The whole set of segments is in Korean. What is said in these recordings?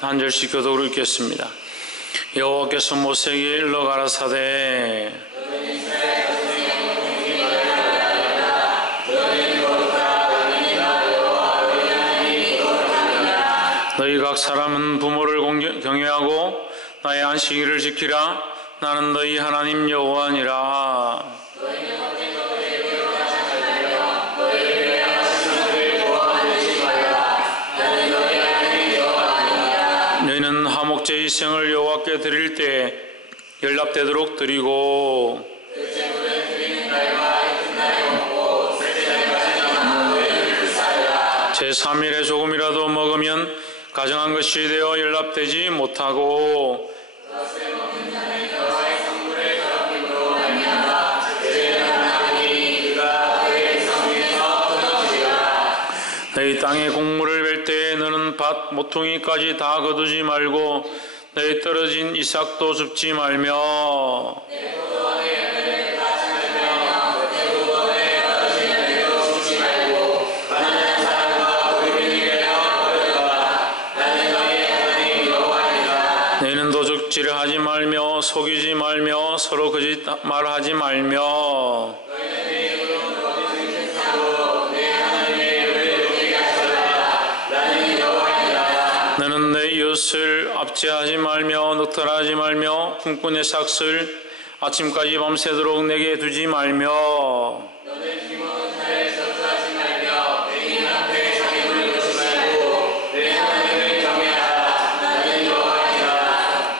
한 절씩 교독으로 읽겠습니다. 여호와께서 모세에게 일러 가라사대 너희 각 사람은 부모를 경외하고 나의 안식일을 지키라. 나는 너희 하나님 여호와니라. 너희는 화목제 희생을 여호와께 드릴 때 연락되도록 드리고 제3일에 조금이라도 먹으면 가정한 것이 되어 연락되지 못하고 너희 땅에 곡물을 벨 때에 너는 밭 모퉁이까지 다 거두지 말고 너희 떨어진 이삭도 줍지 말며 너희는 도적질을 하지 말며 속이지 말며 서로 거짓말하지 말며 너는 내 이웃을 압제하지 말며 늑탈하지 말며 꿈꾼의 삭슬 아침까지 밤새도록 내게 두지 말며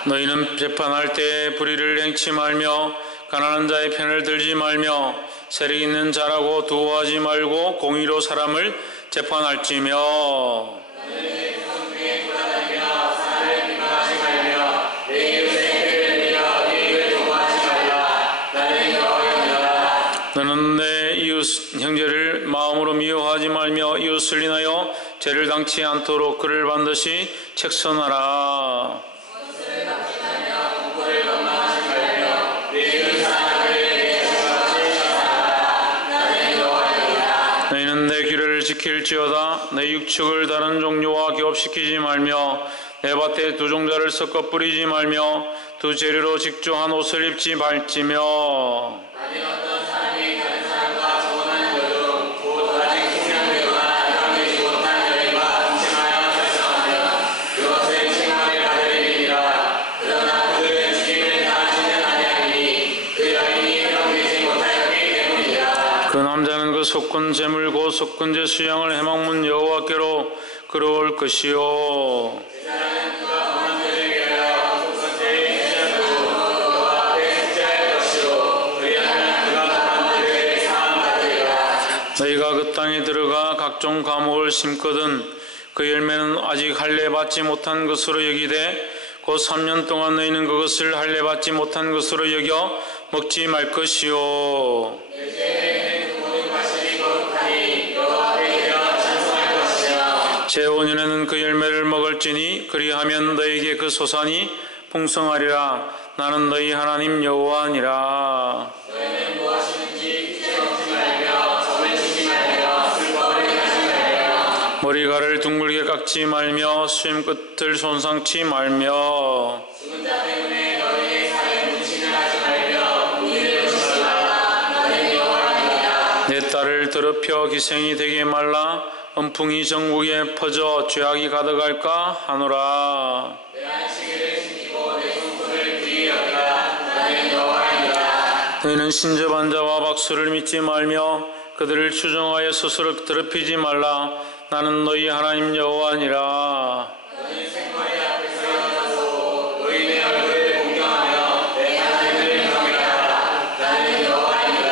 너희는 재판할 때 불의를 행치 말며 가난한 자의 편을 들지 말며 세력 있는 자라고 두어하지 말고 공의로 사람을 재판할지며 너는 내 이웃 형제를 마음으로 미워하지 말며 이웃을 인하여 죄를 당치 않도록 그를 반드시 책선하라. 너희는 내 규례를 지킬지어다. 내 육축을 다른 종류와 교합시키지 말며 내 밭에 두 종자를 섞어 뿌리지 말며 두 재료로 직조한 옷을 입지 말지며 그 남자는 그 속군 제물 곧 속군제 수양을 해방문 여호와께로 끌어올 것이요 너희가 그 땅에 들어가 각종 과목을 심거든 그 열매는 아직 할례 받지 못한 것으로 여기되 곧 3년 동안 너희는 그것을 할례 받지 못한 것으로 여겨 먹지 말 것이요 제5년에는 그 열매를 먹을지니 그리하면 너희에게 그 소산이 풍성하리라. 나는 너희 하나님 여호와니라. 너희는 무엇이든지 빚을 먹지 말며 점을 치지 말며 불법을 행하지 말며 머리카락을 둥글게 깎지 말며 수염 끝을 손상치 말며 죽은 자 때문에 너희의 살에 문신을 하지 말며 무리를 지지 말라. 나는 여호와니라. 내 딸을 더럽혀 기생이 되게 말라. 음풍이 전국에 퍼져 죄악이 가득할까 하노라. 내 안식일을 지키고 내 손톱을 귀히 여기라. 나는 여호와니라. 너희는 신접한 자와 박수를 믿지 말며 그들을 추종하여 스스로 더럽히지 말라. 나는 너희 하나님 여호와니라. 너희는 생머리 앞에서 일어나서 노인의 얼굴을 공경하며 내 하나님을 경외하라. 나는 여호와니라.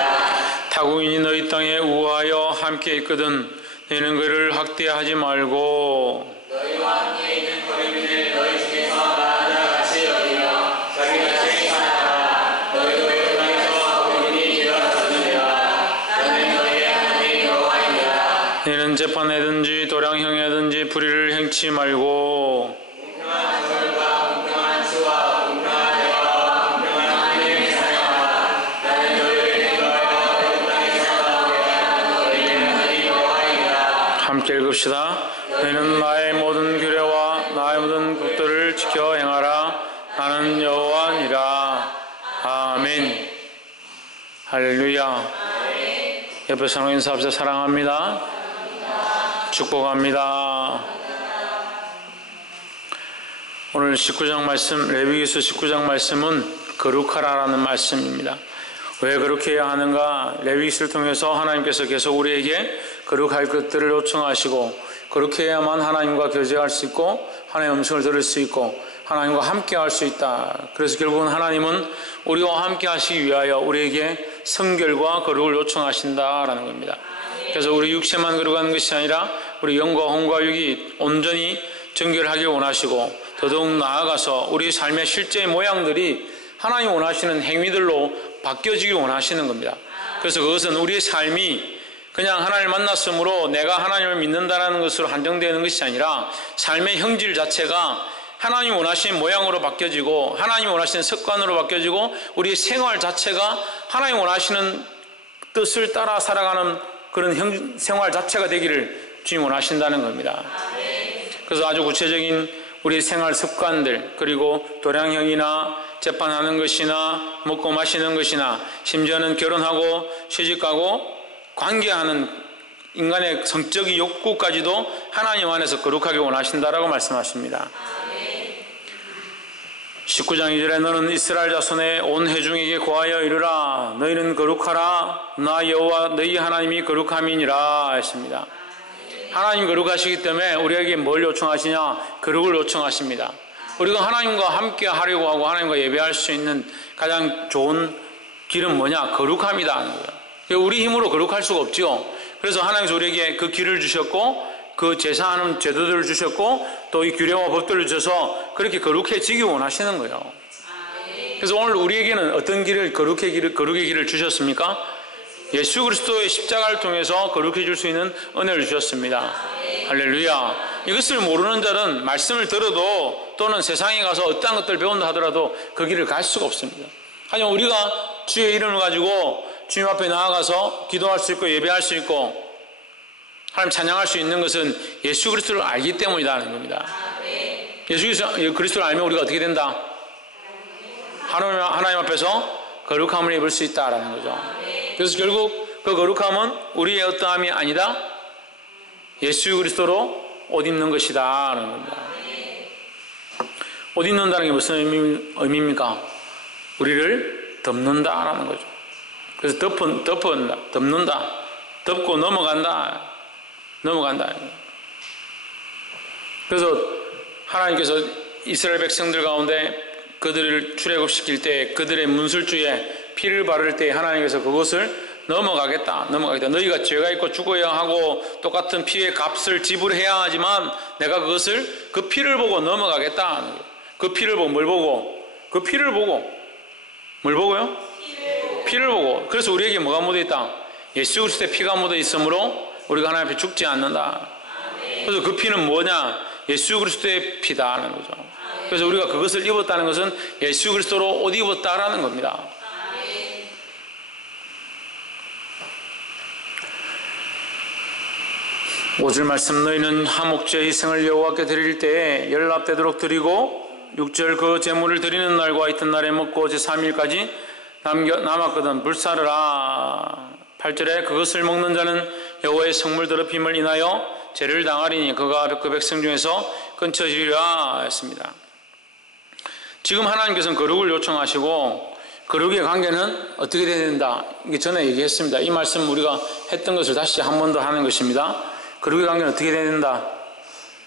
타국인이 너희 땅에 우하여 함께 있거든 너희는 그를 학대하지 말고 너희와 함께 있는 거류민을 너희 중에서 나은 자 같이 여기며 자기같이 살아라. 너희도 이 땅에서 거류민이 되었느니라. 나는 너희의 하나님 여호와니라. 너희는 재판하든지 도량형하든지 불의를 행치 말고 공평한 저울과 공평한 수와 공평한 대화와 공평한 하나님을 사랑하라. 나는 너희를 인도하여 이 땅에서 나오게 하는 너희의 하나님 여호와니라. 함께 읽읍시다. 너희는 나의 모든 규례와 나의 모든 법들을 할렐루야. 옆에 사람 인사합시다. 사랑합니다. 축복합니다. 오늘 19장 말씀, 레위기서 19장 말씀은 거룩하라라는 말씀입니다. 왜 그렇게 해야 하는가? 레위기서를 통해서 하나님께서 계속 우리에게 거룩할 것들을 요청하시고, 그렇게 해야만 하나님과 교제할 수 있고 하나님의 음성을 들을 수 있고 하나님과 함께 할 수 있다. 그래서 결국은 하나님은 우리와 함께 하시기 위하여 우리에게 성결과 거룩을 요청하신다라는 겁니다. 그래서 우리 육체만 거룩한 것이 아니라 우리 영과 혼과 육이 온전히 정결하길 원하시고, 더더욱 나아가서 우리 삶의 실제의 모양들이 하나님 원하시는 행위들로 바뀌어지길 원하시는 겁니다. 그래서 그것은 우리의 삶이 그냥 하나님을 만났으므로 내가 하나님을 믿는다는 것으로 한정되는 것이 아니라 삶의 형질 자체가 하나님 원하시는 모양으로 바뀌어지고 하나님 원하시는 습관으로 바뀌어지고 우리의 생활 자체가 하나님 원하시는 뜻을 따라 살아가는 그런 생활 자체가 되기를 주님 원하신다는 겁니다. 그래서 아주 구체적인 우리 생활 습관들, 그리고 도량형이나 재판하는 것이나 먹고 마시는 것이나 심지어는 결혼하고 시집가고 관계하는 인간의 성적인 욕구까지도 하나님 안에서 거룩하게 원하신다라고 말씀하십니다. 19장 2절에 너는 이스라엘 자손의 온 회중에게 고하여 이르라. 너희는 거룩하라. 나 여호와 너희 하나님이 거룩함이니라 했습니다. 하나님 거룩하시기 때문에 우리에게 뭘 요청하시냐? 거룩을 요청하십니다. 우리가 하나님과 함께 하려고 하고 하나님과 예배할 수 있는 가장 좋은 길은 뭐냐? 거룩함이다 하는 거예요. 우리 힘으로 거룩할 수가 없죠. 그래서 하나님께서 우리에게 그 길을 주셨고 그 제사하는 제도들을 주셨고 또 이 규례와 법들을 주셔서 그렇게 거룩해지기 원하시는 거예요. 그래서 오늘 우리에게는 어떤 길을 거룩의 길을 주셨습니까? 예수 그리스도의 십자가를 통해서 거룩해질 수 있는 은혜를 주셨습니다. 할렐루야. 이것을 모르는 자는 말씀을 들어도 또는 세상에 가서 어떠한 것들을 배운다 하더라도 그 길을 갈 수가 없습니다. 하지만 우리가 주의 이름을 가지고 주님 앞에 나아가서 기도할 수 있고 예배할 수 있고 하나님 찬양할 수 있는 것은 예수 그리스도를 알기 때문이라는 겁니다. 예수 그리스도를 알면 우리가 어떻게 된다? 하나님 앞에서 거룩함을 입을 수 있다라는 거죠. 그래서 결국 그 거룩함은 우리의 어떠함이 아니다. 예수 그리스도로 옷 입는 것이다 라는 겁니다. 옷 입는다는 게 무슨 의미입니까? 우리를 덮는다라는 거죠. 그래서 덮는다, 덮고 넘어간다. 그래서 하나님께서 이스라엘 백성들 가운데 그들을 출애굽시킬 때 그들의 문술주에 피를 바를 때 하나님께서 그것을 넘어가겠다. 너희가 죄가 있고 죽어야 하고 똑같은 피의 값을 지불해야 하지만 내가 그것을 그 피를 보고 넘어가겠다. 그 피를 보고 뭘 보고? 그 피를 보고 뭘 보고요? 피를 보고. 그래서 우리에게 뭐가 묻어 있다? 예수 그리스도의 피가 묻어 있으므로 우리가 하나님 앞에 죽지 않는다. 그래서 그 피는 뭐냐? 예수 그리스도의 피다라는 거죠. 그래서 우리가 그것을 입었다는 것은 예수 그리스도로 옷 입었다라는 겁니다. 5절 말씀 너희는 화목제 희생을 여호와께 드릴 때에 연락되도록 드리고 6절 그 제물을 드리는 날과 이튿날에 먹고 제3일까지 남았거든 불사르라. 8절에 그것을 먹는 자는 여호와의 성물 더럽힘을 인하여 죄를 당하리니 그가 그 백성 중에서 끊쳐지리라 했습니다. 지금 하나님께서는 거룩을 요청하시고 거룩의 관계는 어떻게 되어야 된다. 이게 전에 얘기했습니다. 이 말씀 우리가 했던 것을 다시 한 번 더 하는 것입니다. 거룩의 관계는 어떻게 되어야 된다?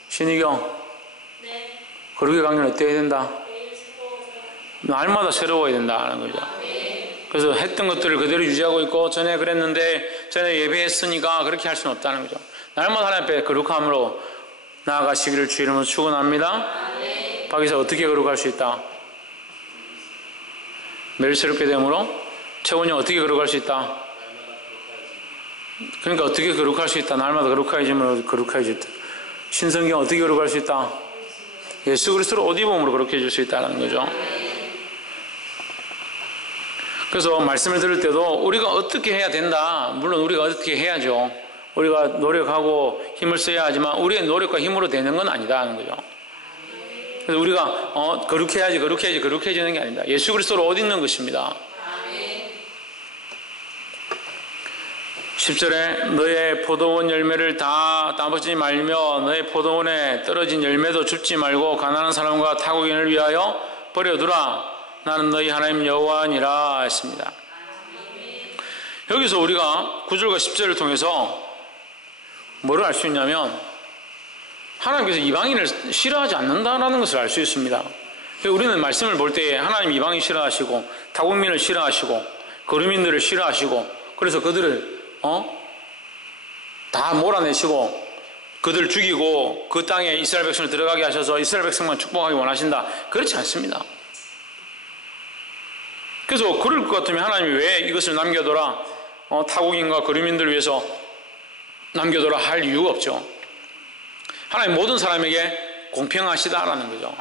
신희경. 네. 거룩의 관계는 어떻게 해야 된다? 날마다 새로워야 된다는 거죠. 그래서 했던 것들을 그대로 유지하고 있고 전에 그랬는데 전에 예배했으니까 그렇게 할 수는 없다는 거죠. 날마다 하나님 앞에 거룩함으로 나아가시기를 주 이름으로 축원합니다. 박이사 어떻게 거룩할 수 있다? 매일 새롭게 되므로 채원이 어떻게 거룩할 수 있다? 그러니까 어떻게 거룩할 수 있다? 날마다 거룩해지므로 거룩해졌다. 신성경 어떻게 거룩할 수 있다? 예수 그리스도로 옷 입음으로 거룩해질 수 있다는 거죠. 그래서 말씀을 들을 때도 우리가 어떻게 해야 된다. 물론 우리가 어떻게 해야죠. 우리가 노력하고 힘을 써야 하지만 우리의 노력과 힘으로 되는 건 아니다는 거죠. 그래서 우리가 거룩해지는 게 아닙니다. 예수 그리스도로 옷 입는 것입니다. 10절에 너의 포도원 열매를 다 따먹지 말며 너의 포도원에 떨어진 열매도 줍지 말고 가난한 사람과 타국인을 위하여 버려두라. 나는 너희 하나님 여호와니라 했습니다. 여기서 우리가 9절과 10절을 통해서 뭐를 알 수 있냐면 하나님께서 이방인을 싫어하지 않는다라는 것을 알 수 있습니다. 우리는 말씀을 볼 때 하나님 이방인 싫어하시고 타국민을 싫어하시고 거류민들을 싫어하시고 그래서 그들을 다 몰아내시고 그들을 죽이고 그 땅에 이스라엘 백성을 들어가게 하셔서 이스라엘 백성만 축복하기 원하신다. 그렇지 않습니다. 그래서 그럴 것 같으면 하나님이 왜 이것을 남겨둬라 타국인과 거류민들을 위해서 남겨둬라 할 이유가 없죠. 하나님 모든 사람에게 공평하시다라는 거죠.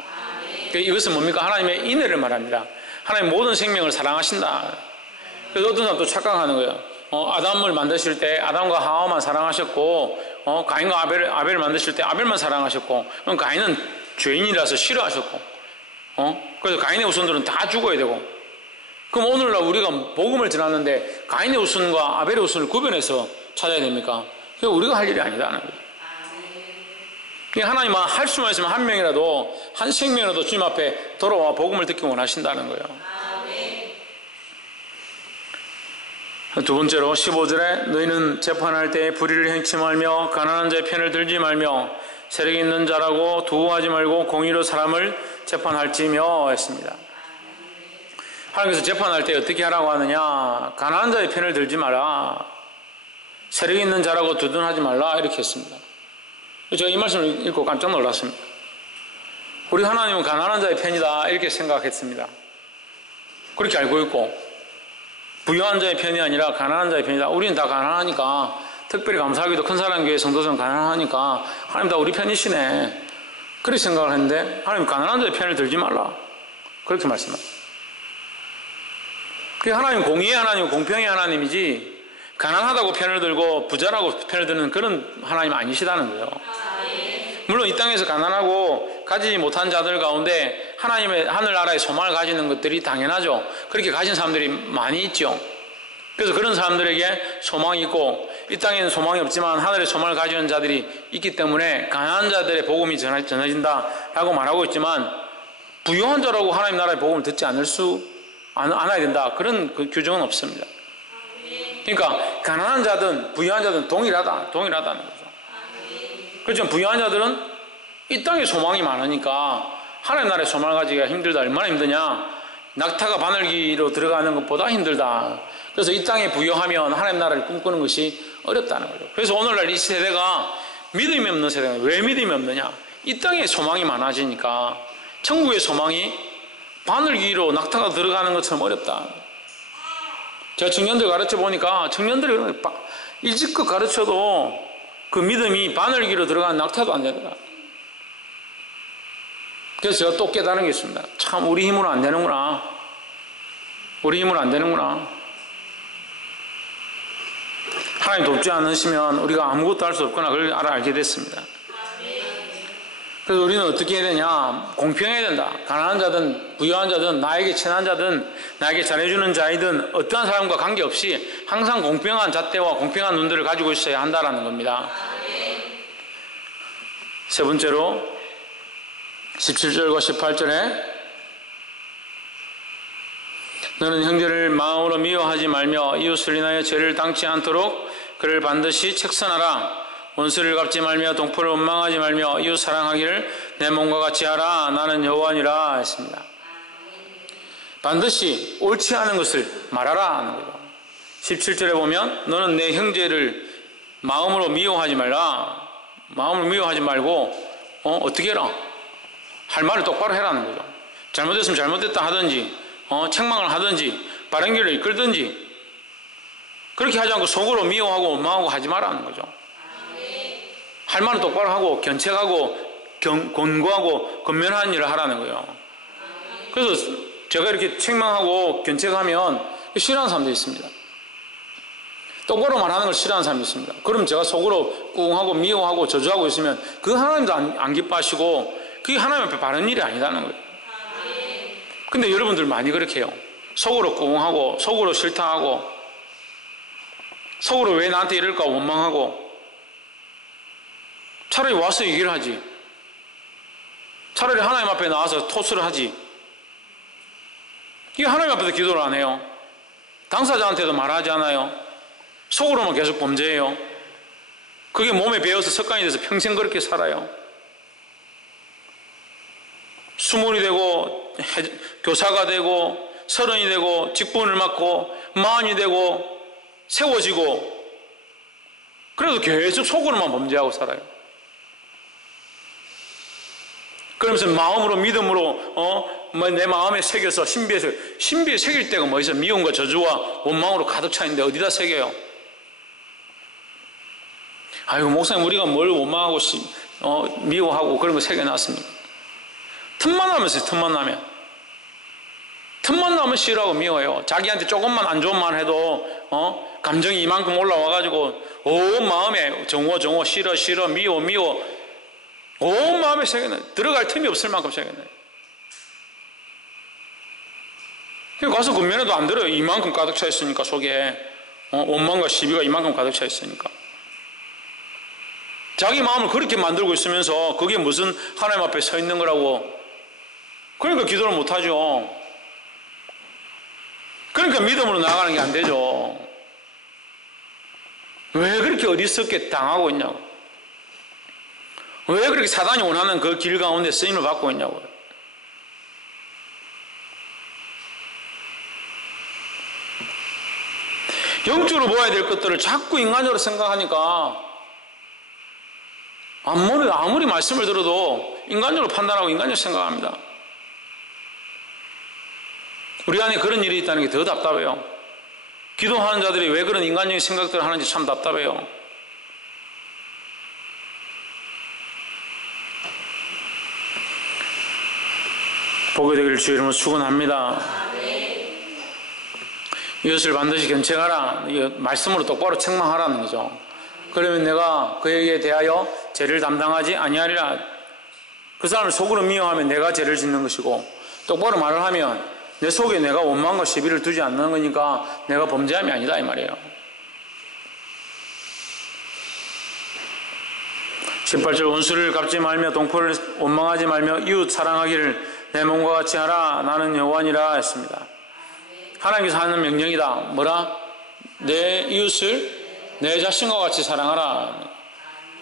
그러니까 이것은 뭡니까? 하나님의 인애를 말합니다. 하나님 모든 생명을 사랑하신다. 그래서 어떤 사람 또 착각하는 거예요. 아담을 만드실 때 아담과 하와만 사랑하셨고 가인과 아벨을 만드실 때 아벨만 사랑하셨고 그럼 가인은 죄인이라서 싫어하셨고 그래서 가인의 후손들은 다 죽어야 되고 그럼 오늘날 우리가 복음을 전하는데 가인의 후손과 아벨의 후손을 구별해서 찾아야 됩니까? 그게 우리가 할 일이 아니다는 거예요. 하나님은 할 수만 있으면 한 명이라도 한 생명이라도 주님 앞에 돌아와 복음을 듣기 원하신다는 거예요. 두 번째로 15절에 너희는 재판할 때 불의를 행치 말며 가난한 자의 편을 들지 말며 세력이 있는 자라고 두어하지 말고 공의로 사람을 재판할지며 했습니다. 하나님께서 재판할 때 어떻게 하라고 하느냐? 가난한 자의 편을 들지 마라. 세력이 있는 자라고 두둔하지 말라 이렇게 했습니다. 제가 이 말씀을 읽고 깜짝 놀랐습니다. 우리 하나님은 가난한 자의 편이다 이렇게 생각했습니다. 그렇게 알고 있고 부유한 자의 편이 아니라 가난한 자의 편이다. 우리는 다 가난하니까 특별히 감사하기도 큰 사랑교회 성도들은 가난하니까 하나님 다 우리 편이시네 그렇게 생각을 했는데 하나님 가난한 자의 편을 들지 말라 그렇게 말씀합니다. 하나님 공의의 하나님 공평의 하나님이지 가난하다고 편을 들고 부자라고 편을 드는 그런 하나님 아니시다는 거예요. 물론 이 땅에서 가난하고 가지지 못한 자들 가운데 하나님의 하늘나라의 소망을 가지는 것들이 당연하죠. 그렇게 가진 사람들이 많이 있죠. 그래서 그런 사람들에게 소망이 있고 이 땅에는 소망이 없지만 하늘의 소망을 가지는 자들이 있기 때문에 가난한 자들의 복음이 전해진다라고 말하고 있지만 부유한 자라고 하나님 나라의 복음을 듣지 않아야 된다. 그런 그 규정은 없습니다. 그러니까 가난한 자든 부유한 자든 동일하다는 거죠. 그렇지만 부유한 자들은 이 땅에 소망이 많으니까 하나님 나라의 소망을 가지기가 힘들다. 얼마나 힘드냐? 낙타가 바늘기로 들어가는 것보다 힘들다. 그래서 이 땅에 부유하면 하나님 나라를 꿈꾸는 것이 어렵다는 거죠. 그래서 오늘날 이 세대가 믿음이 없는 세대가 왜 믿음이 없느냐? 이 땅에 소망이 많아지니까 천국의 소망이 바늘기로 낙타가 들어가는 것처럼 어렵다. 제가 청년들 가르쳐 보니까 청년들이 일찍껏 가르쳐도 그 믿음이 바늘기로 들어가는 낙타도 안 되더라. 그래서 제가 또 깨달은 게 있습니다. 참 우리 힘으로 안 되는구나. 우리 힘으로 안 되는구나. 하나님 돕지 않으시면 우리가 아무것도 할 수 없구나. 그걸 알게 됐습니다. 그래서 우리는 어떻게 해야 되냐? 공평해야 된다. 가난한 자든 부유한 자든 나에게 친한 자든 나에게 잘해주는 자이든 어떠한 사람과 관계없이 항상 공평한 잣대와 공평한 눈들을 가지고 있어야 한다는 겁니다. 세 번째로 17절과 18절에 너는 형제를 마음으로 미워하지 말며 이웃을 인하여 죄를 당치 않도록 그를 반드시 책선하라. 원수를 갚지 말며 동포를 원망하지 말며 이웃 사랑하기를 내 몸과 같이 하라. 나는 여호와니라 했습니다. 반드시 옳지 않은 것을 말하라 하는 거죠. 17절에 보면 너는 내 형제를 마음으로 미워하지 말라. 마음을 미워하지 말고 어떻게 해라? 할 말을 똑바로 해라는 거죠. 잘못했으면 잘못됐다 하든지 책망을 하든지 바른 길을 이끌든지 그렇게 하지 않고 속으로 미워하고 원망하고 하지 말라는 거죠. 할 말은 똑바로 하고 견책하고 권고하고 권면하는 일을 하라는 거예요. 그래서 제가 이렇게 책망하고 견책하면 싫어하는 사람도 있습니다. 똑바로 말하는 걸 싫어하는 사람이 있습니다. 그럼 제가 속으로 꿍하고 미워하고 저주하고 있으면 그 하나님도 안 기뻐하시고 그게 하나님 앞에 바른 일이 아니라는 거예요. 근데 여러분들 많이 그렇게 해요. 속으로 꿍하고 속으로 싫다 하고 속으로 왜 나한테 이럴까 원망하고 차라리 와서 얘기를 하지. 차라리 하나님 앞에 나와서 토스를 하지. 이게 하나님 앞에서 기도를 안 해요. 당사자한테도 말하지 않아요. 속으로만 계속 범죄해요. 그게 몸에 배어서 습관이 돼서 평생 그렇게 살아요. 수문이 되고 교사가 되고 서른이 되고 직분을 맡고 마흔이 되고 세워지고 그래도 계속 속으로만 범죄하고 살아요. 그러면서 마음으로 믿음으로 내 마음에 새겨서 신비에 새길 때가 뭐 있어요? 미움과 저주와 원망으로 가득 차 있는데 어디다 새겨요? 아이고 목사님 우리가 뭘 원망하고 미워하고 그런 거 새겨놨습니까? 틈만 나면서 틈만 나면 싫어하고 미워해요. 자기한테 조금만 안 좋은 말 해도 감정이 이만큼 올라와가지고 온 마음에 정오 싫어 미워 온 마음에 새겨놔요. 들어갈 틈이 없을 만큼 새겨놔요. 가서 군면에도 안 들어요. 이만큼 가득 차 있으니까 속에 원망과 시비가 이만큼 가득 차 있으니까. 자기 마음을 그렇게 만들고 있으면서 그게 무슨 하나님 앞에 서 있는 거라고. 그러니까 기도를 못하죠. 그러니까 믿음으로 나아가는 게 안 되죠. 왜 그렇게 어리석게 당하고 있냐고. 왜 그렇게 사단이 원하는 그 길 가운데 쓰임을 받고 있냐고요. 영적으로 보아야 될 것들을 자꾸 인간적으로 생각하니까 아무리 말씀을 들어도 인간적으로 판단하고 인간적으로 생각합니다. 우리 안에 그런 일이 있다는 게 더 답답해요. 기도하는 자들이 왜 그런 인간적인 생각들을 하는지 참 답답해요. 보게 되기를 주의 이름으로 축원합니다. 이것을 반드시 견책하라. 말씀으로 똑바로 책망하라는 거죠. 그러면 내가 그에게 대하여 죄를 담당하지 아니하리라. 그 사람을 속으로 미워하면 내가 죄를 짓는 것이고 똑바로 말을 하면 내 속에 내가 원망과 시비를 두지 않는 거니까 내가 범죄함이 아니다 이 말이에요. 18절 원수를 갚지 말며 동포를 원망하지 말며 이웃 사랑하기를 내 몸과 같이 하라. 나는 여호와니라 했습니다. 하나님께서 하는 명령이다. 뭐라? 내 이웃을 내 자신과 같이 사랑하라.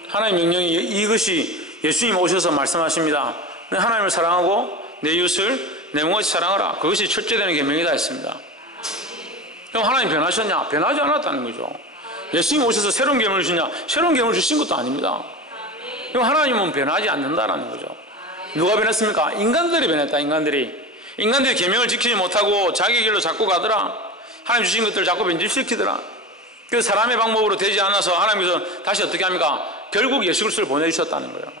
하나님 명령이 이것이 예수님 오셔서 말씀하십니다. 하나님을 사랑하고 내 이웃을 내 몸과 같이 사랑하라. 그것이 첫째 되는 계명이다 했습니다. 그럼 하나님 변하셨냐? 변하지 않았다는 거죠. 예수님 오셔서 새로운 계명을 주냐? 새로운 계명을 주신 것도 아닙니다. 그럼 하나님은 변하지 않는다라는 거죠. 누가 변했습니까? 인간들이 변했다. 인간들이 계명을 지키지 못하고 자기 길로 자꾸 가더라. 하나님 주신 것들을 자꾸 변질시키더라. 그래서 사람의 방법으로 되지 않아서 하나님께서 다시 어떻게 합니까? 결국 예수 그리스도를 보내주셨다는 거예요.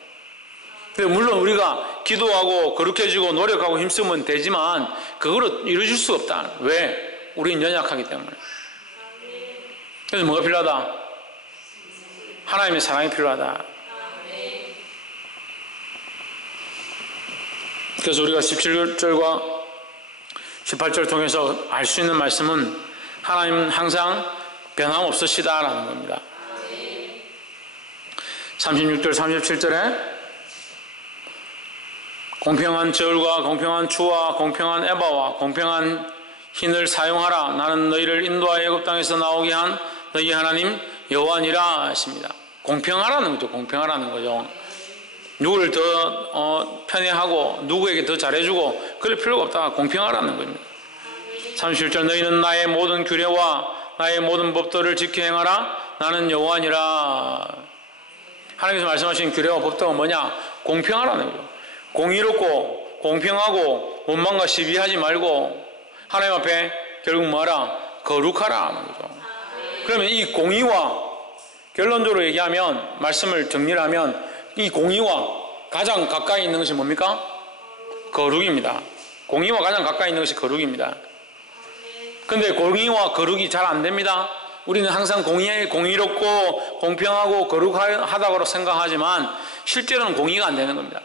물론 우리가 기도하고 거룩해지고 노력하고 힘쓰면 되지만 그거로 이루어질 수가 없다. 왜? 우리는 연약하기 때문에. 그래서 뭐가 필요하다? 하나님의 사랑이 필요하다. 그래서 우리가 17절과 18절을 통해서 알 수 있는 말씀은 하나님은 항상 변함없으시다라는 겁니다. 36절 37절에 공평한 저울과 공평한 추와 공평한 에바와 공평한 흰을 사용하라. 나는 너희를 인도하여 애굽 땅에서 나오게 한 너희 하나님 여호와니라 하십니다. 공평하라는 거죠. 공평하라는 거죠. 누구를 더 편애하고 누구에게 더 잘해주고 그럴 필요가 없다. 공평하라는 겁니다. 37절 너희는 나의 모든 규례와 나의 모든 법도를 지켜 행하라. 나는 여호와니라. 하나님께서 말씀하신 규례와 법도가 뭐냐? 공평하라는 거죠. 공의롭고 공평하고 원망과 시비하지 말고 하나님 앞에 결국 뭐하라? 거룩하라는 거죠. 그러면 이 공의와 결론적으로 얘기하면 말씀을 정리를 하면 이 공의와 가장 가까이 있는 것이 뭡니까? 거룩입니다. 공의와 가장 가까이 있는 것이 거룩입니다. 그런데 공의와 거룩이 잘 안 됩니다. 우리는 항상 공의롭고 공평하고 거룩하다고 생각하지만 실제로는 공의가 안 되는 겁니다.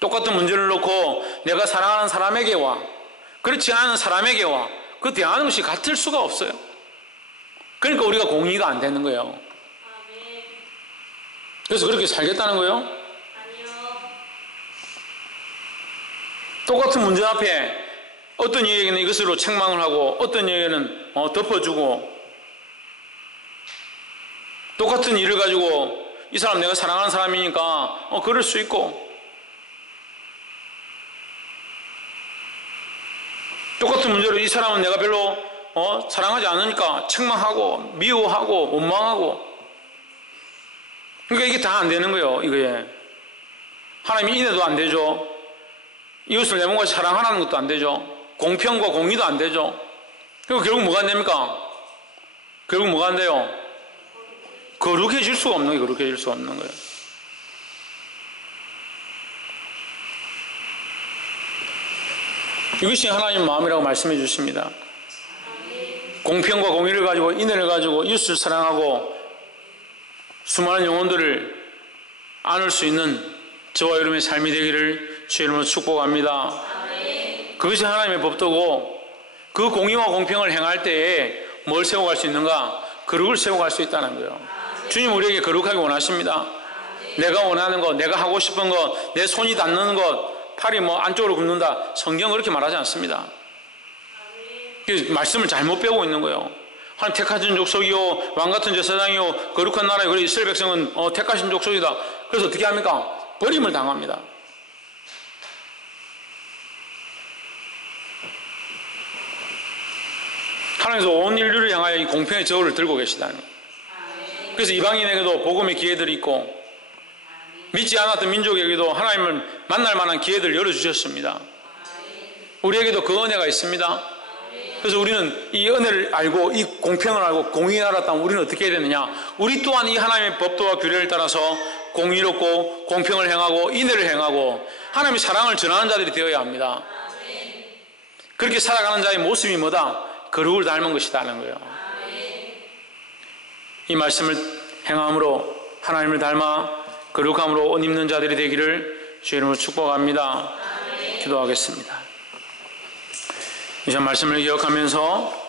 똑같은 문제를 놓고 내가 사랑하는 사람에게와 그렇지 않은 사람에게와 그 대하는 것이 같을 수가 없어요. 그러니까 우리가 공의가 안 되는 거예요. 그래서 그렇게 살겠다는 거예요? 아니요. 똑같은 문제 앞에 어떤 이에게는 이것으로 책망을 하고 어떤 이에게는 덮어주고, 똑같은 일을 가지고 이 사람 내가 사랑하는 사람이니까 그럴 수 있고, 똑같은 문제로 이 사람은 내가 별로 사랑하지 않으니까 책망하고 미워하고 원망하고, 그러니까 이게 다 안 되는 거예요. 이거에 하나님이 인애도 안 되죠. 이웃을 내 몸과 사랑하라는 것도 안 되죠. 공평과 공의도 안 되죠. 그리고 결국 뭐가 안 됩니까? 결국 뭐가 안 돼요? 거룩해질 수가 없는 거예요. 거룩해질 수가 없는 거예요. 이것이 하나님 마음이라고 말씀해 주십니다. 공평과 공의를 가지고 인애를 가지고 이웃을 사랑하고 수많은 영혼들을 안을 수 있는 저와 여러분의 삶이 되기를 주의 이름으로 축복합니다. 그것이 하나님의 법도고, 그 공의와 공평을 행할 때에 뭘 세워갈 수 있는가? 거룩을 세워갈 수 있다는 거예요. 주님 우리에게 거룩하게 원하십니다. 내가 원하는 것, 내가 하고 싶은 것, 내 손이 닿는 것, 팔이 안쪽으로 굽는다, 성경은 그렇게 말하지 않습니다. 말씀을 잘못 배우고 있는 거예요. 하나님 택하신 족속이요, 왕같은 제사장이요, 거룩한 나라요, 그래 이스라엘 백성은 택하신 족속이다. 그래서 어떻게 합니까? 버림을 당합니다. 하나님께서 온 인류를 향하여 이 공평의 저울을 들고 계시다는 거예요. 그래서 이방인에게도 복음의 기회들이 있고, 믿지 않았던 민족에게도 하나님을 만날 만한 기회들을 열어주셨습니다. 우리에게도 그 은혜가 있습니다. 그래서 우리는 이 은혜를 알고 이 공평을 알고 공의를 알았다면 우리는 어떻게 해야 되느냐? 우리 또한 이 하나님의 법도와 규례를 따라서 공의롭고 공평을 행하고 인애를 행하고 하나님의 사랑을 전하는 자들이 되어야 합니다. 그렇게 살아가는 자의 모습이 뭐다? 거룩을 닮은 것이다는 거예요. 이 말씀을 행함으로 하나님을 닮아 거룩함으로 옷 입는 자들이 되기를 주의 이름으로 축복합니다. 기도하겠습니다. 이 말씀을 기억하면서